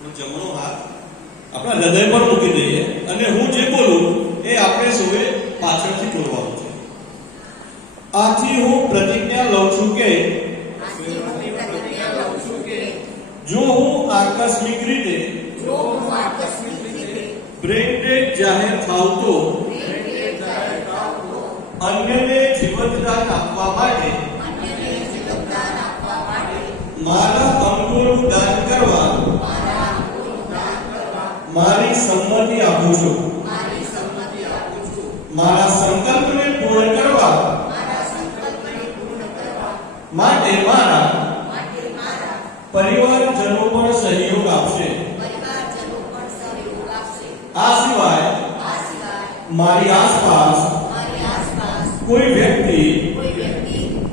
જમણો હાથ આપણા હૃદય પર મૂકી દઈએ અને હું જે બોલું એ આપણે સૌએ પાછળથી બોલવાનું છે. આથી હું પ્રતિજ્ઞા લઉં છું કે જો હું આકસ્મિક રીતે બ્રેન ડેડ જાહેર થાવ તો અન્યને જીવતદાન આપવા માટે મારા અંગોનું દાન કરવા મારી સંમતિ આપું છું. મારા સંકલ્પને પૂર્ણ કરવા માટે મારા પરિવારજનો પણ સહયોગ આપશે. આ સિવાય મારી આસપાસ કોઈ વ્યક્તિ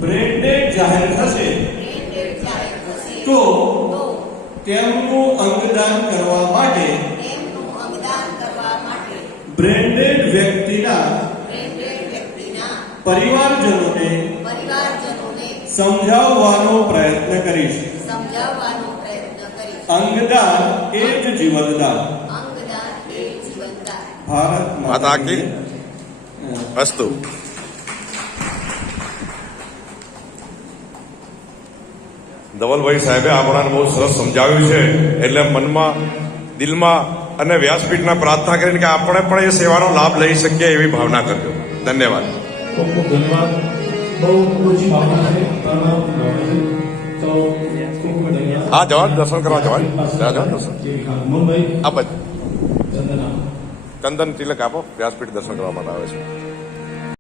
બ્રેન ડેડ જાહેર થશે તો તેમનું અંગદાન કરવા માટે બ્રેન ડેડ વ્યક્તિના પરિવારજનોને સમજાવવાનો પ્રયત્ન કરીશ. અંગદાન એ જ જીવનદાન. ભારત માતા કી અસ્તુ. ધવલભાઈ સાહેબે આપણાને બહુ સરસ સમજાવ્યું છે, એટલે મનમાં, દિલમાં અને વ્યાસપીઠના પ્રાર્થના કરીને કે આપણે પણ એ સેવાનો લાભ લઈ શકીએ એવી ભાવના કરજો. ધન્યવાદ. ખૂબ ખૂબ ધન્યવાદ. બહુ ઓછી ભાવના છે. તો ખૂબ ધન્યવાદ. હા, જવાન દર્શન કરવા જવાન. જવાન દર્શન મુંબઈ આ બાજુ ચંદન તિલક આપો. વ્યાસપીઠ દર્શન કરવા માટે આવે છે.